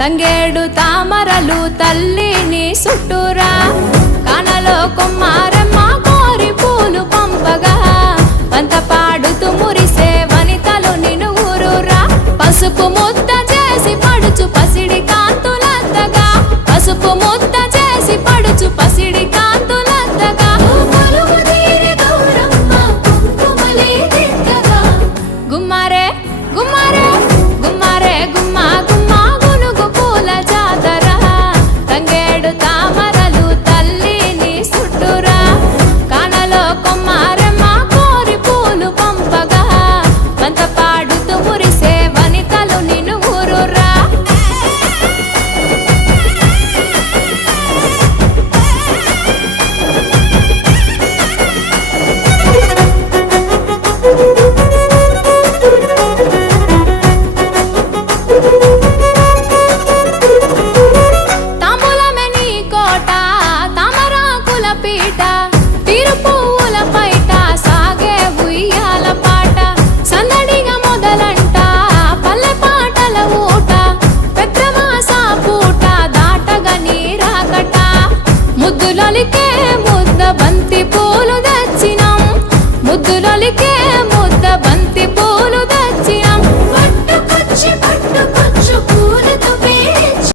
తంగేడు తామరలు తల్లిని సుట్టురా. కనలో కుమ్మారమ్మ కోరి పూలు పంపగా. పంత పాడుతూ మురిసే వనితలు నిను ఊరురా. పసుపు ముద్ద చేసి పడుచు పసిడి కాంతులంతగా పసుపు ముద్ద చేసి పడుచు పసిడి కాంతులంతగా గుమ్మారే గుమ్మారే గుమ్మారే గుమ్మా అలికే ముద్ద బంతి పూలు దచ్చి